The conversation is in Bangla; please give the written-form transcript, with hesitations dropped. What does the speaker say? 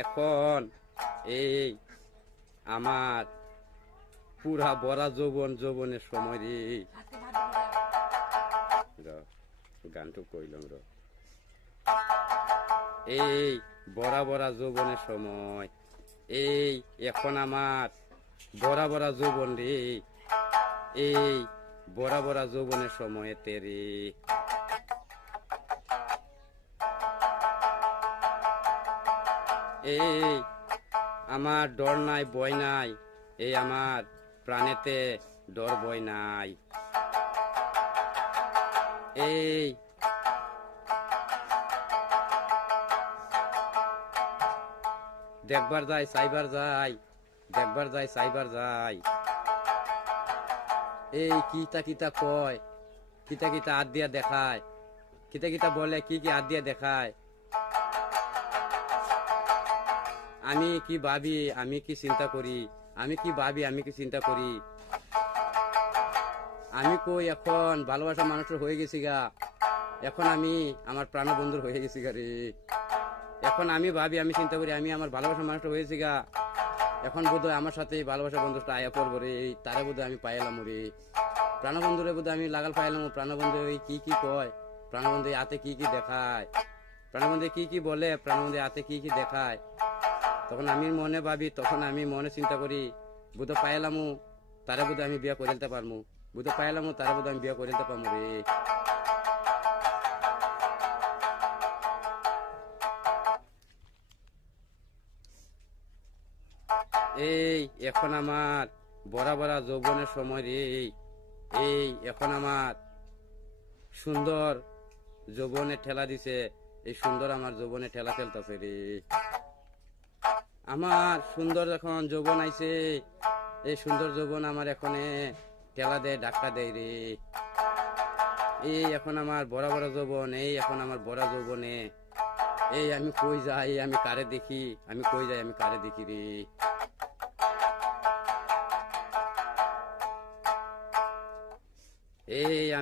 এখন এই আমার পুরা বড়া যৌবনের সময় রে। গানটুক কইলাম র। এই বড়া যৌবনের সময়, এই এখন আমার বড়া যৌবন রে। এই বড়া যৌবনের সময়তে রে। এই আমার ডর নাই ভয় নাই, এই আমার প্রাণেতে ডর ভয় নাই। এই দেখবার যাই চাইবার যাই, দেখবার যাই চাইবার যাই। এই কিতা কিতা কয়, কিতা কিতা হাত দিয়া দেখায়, কিতা কিতা বলে, কি কি হাত দিয়া দেখায়। আমি কি ভাবি, আমি কি চিন্তা করি, আমি কি ভাবি, আমি কি চিন্তা করি। আমি কই এখন ভালোবাসা মানুষের হয়ে গেছি গা, এখন আমি আমার প্রাণবন্ধুর হয়ে গেছি গা রে। এখন আমি ভাবি, আমি চিন্তা করি, আমি আমার ভালোবাসা মানুষটা হয়েছি গা। এখন বোধহয় আমার সাথে এই ভালোবাসা বন্ধুটা আয়া পড়বো রে। তারে বোধহয় আমি পাইলাম রে, প্রাণবন্ধুরে বোধহয় আমি লাগাল পাইলাম। প্রাণবন্ধু ওই কি কি কয়, প্রাণবন্ধু হাতে কি কি দেখায়, প্রাণবন্ধু কি কি বলে, প্রাণবন্ধু হাতে কি কি দেখায়। তখন আমি মনে ভাবি, তখন আমি মনে চিন্তা করি, বোধহয় পাইলামু তারে বোধহয় আমি বিয়া করে দিতে পারবো, বোধহয় পাইলামু তারে বোধহয় আমি বিয়া করে দিতে পারবো রে। এই এখন আমার বড়া যৌবনের সময় রে। এই এখন আমার সুন্দর যৌবনে ঠেলা দিছে, এই সুন্দর আমার যৌবনে ঠেলা ফেলতেছে রে। আমার সুন্দর এখন যৌবন আইছে, এই সুন্দর যৌবন আমার এখনে ঠেলা দেয়, ধাক্কা দেয় রে। এই এখন আমার বড় যৌবন, এই এখন আমার বড় যৌবনে এই আমি কই যাই, আমি কারে দেখি, আমি কই যাই, আমি কারে দেখি রে। এই